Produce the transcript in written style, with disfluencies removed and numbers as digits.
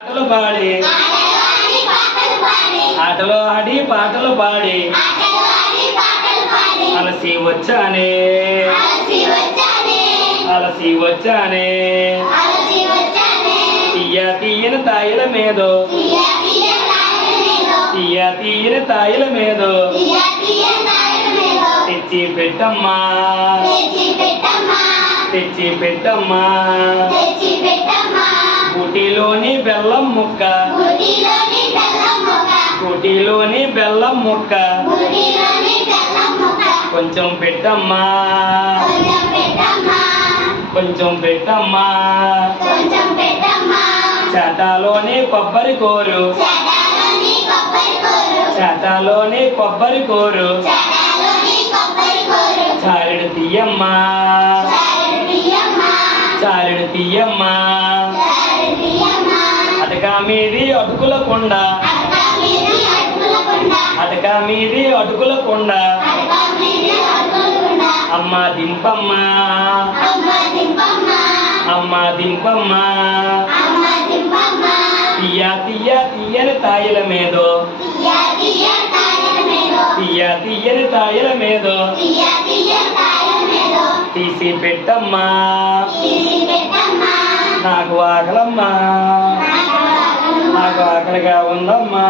పాటలు పాడి ఆటలు ఆడి పాటలు పాడి అలసి వచ్చానే అలసి వచ్చానే తీయ తీయని తాయిల మీదో తీయ తీయని తాయిల మీదో తెచ్చి పెట్టమ్మా తెచ్చి పెట్టమ్మా కూటిలోని బెల్లం ముక్క కూటిలోని బెల్లం ముక్క కొంచెం పెట్టమ్మా కొంచెం పెట్టమ్మా చేతాలోని కొబ్బరి కోరు చేతాలోని కొబ్బరి కోరు చారెడు తీయమ్మా చారెడు తీయమ్మా అటకా మీది అటుకుల కొండ అటకా మీది అటుకుల కొండ అమ్మ దింపమ్మా అమ్మ దింపమ్మా తీయ తీయ తీయని తాయిల మీదో తీయ తీయని తాయిల మీదో తీసి పెట్టమ్మా నాకు ఆకలమ్మా నాకు ఆకలిగా ఉందమ్మా.